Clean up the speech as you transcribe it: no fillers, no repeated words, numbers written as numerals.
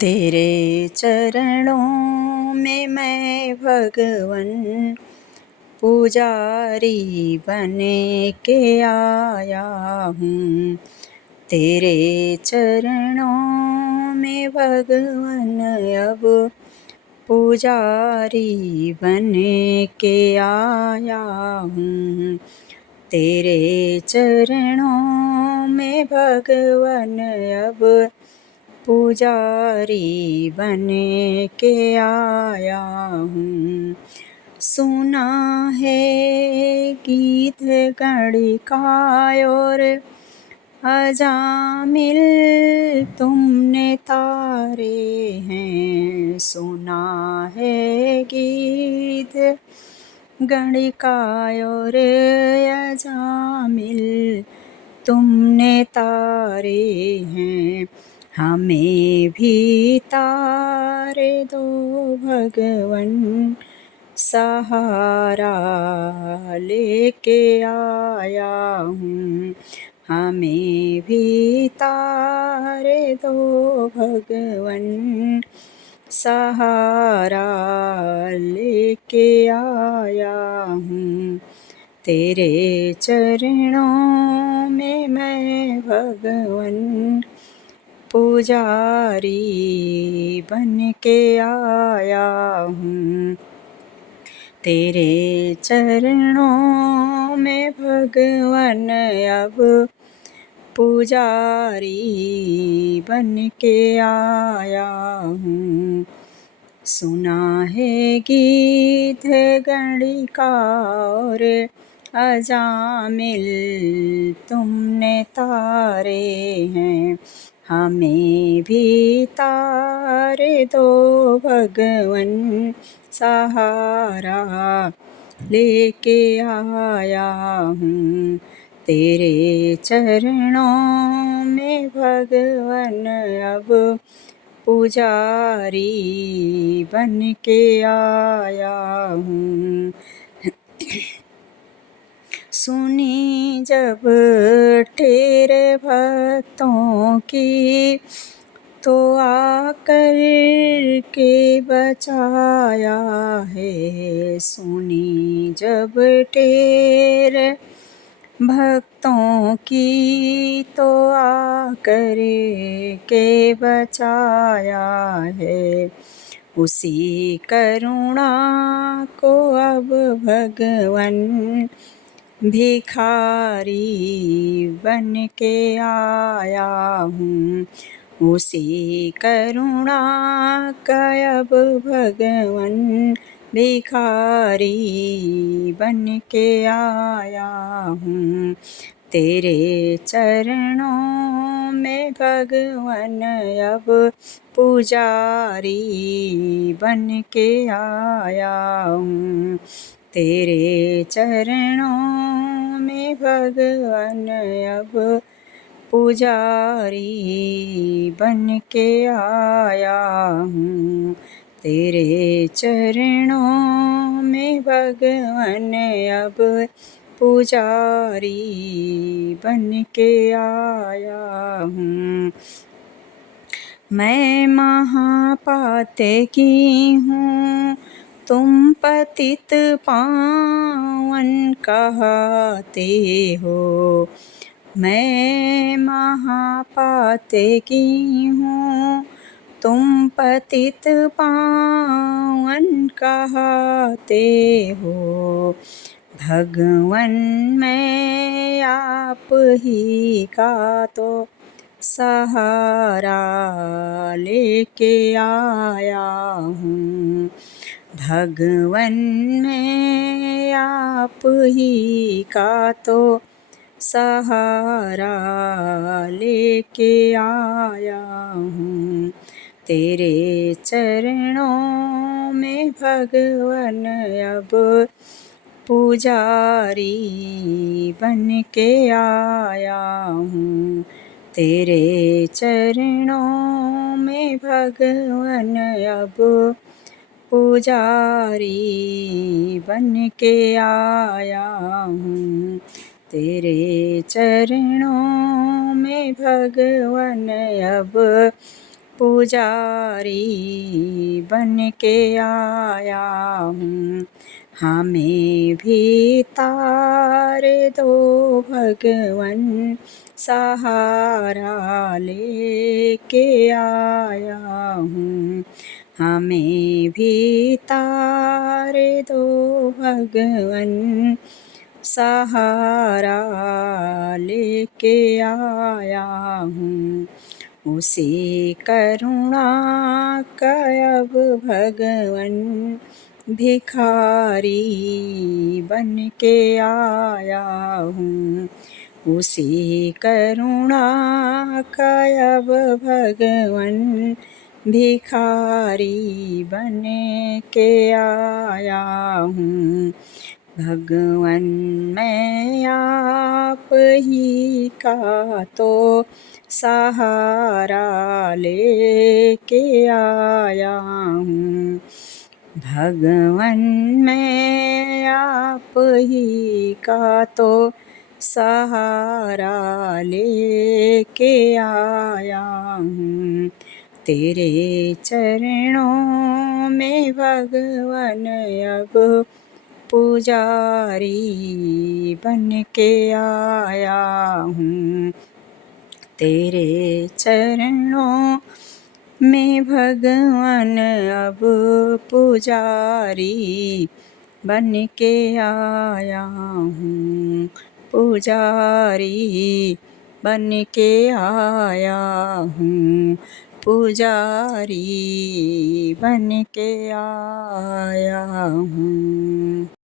तेरे चरणों में मैं भगवन पुजारी बन के आया हूँ। तेरे चरणों में भगवन अब पुजारी बन के आया हूँ। तेरे चरणों में भगवन अब पुजारी बन के आया हूँ। सुना है गीत गणिका और अजामिल तुमने तारे हैं। सुना है गीत गणिका और अजामिल तुमने तारे हैं। हमें भी तारे दो भगवन सहारा लेके आया हूँ। हमें भी तारे दो भगवन सहारा लेके आया हूँ। तेरे चरणों में मैं भगवन पुजारी बन के आया हूँ। तेरे चरणों में भगवन अब पुजारी बन के आया हूँ। सुना है गीत गणिका और अजामिल तुमने तारे हैं। हमें भी तारे दो भगवन सहारा लेके आया हूँ। तेरे चरणों में भगवन अब पुजारी बन के आया हूँ। सुनी जब ठेर भक्तों की तो आकर के बचाया है। सुनी जब ठेर भक्तों की तो आकर के बचाया है। उसी करुणा को अब भगवन भिखारी बन के आया हूँ। उसी करुणा का अब भगवन भिखारी बन के आया हूँ। तेरे चरणों में भगवन अब पुजारी बन के आया हूँ। तेरे चरणों में भगवन अब पुजारी बन के आया हूँ। तेरे चरणों में भगवन अब पुजारी बन के आया हूँ। मैं महापाते की हूँ तुम पतित पावन कहते हो। मैं महापाते की हूँ तुम पतित पावन कहते हो। भगवन मैं आप ही का तो सहारा लेके आया हूँ। भगवन मैं आप ही का तो सहारा लेके आया हूँ। तेरे चरणों में भगवन अब पुजारी बन के आया हूँ। तेरे चरणों में भगवन अब पुजारी बन के आया हूँ। तेरे चरणों में भगवन अब पुजारी बन के आया हूँ। हमें भी तार दो भगवन, सहारा लेके आया हूँ। हमें भी तार दो भगवन, सहारा लेके आया हूँ। उसी करुणा का अब भगवन, भिखारी बन के आया हूँ। उसी करुणा का अब भगवन, भिखारी बन के आया हूँ। भगवन मैं आप ही का तो सहारा लेके आया हूँ। भगवन मैं आप ही का तो सहारा लेके आया हूँ। तेरे चरणों में भगवन अब पुजारी बन के आया हूँ। तेरे चरणों में भगवन अब पुजारी बन के आया हूँ। पुजारी बन के आया हूँ। पुजारी बन के आया हूँ।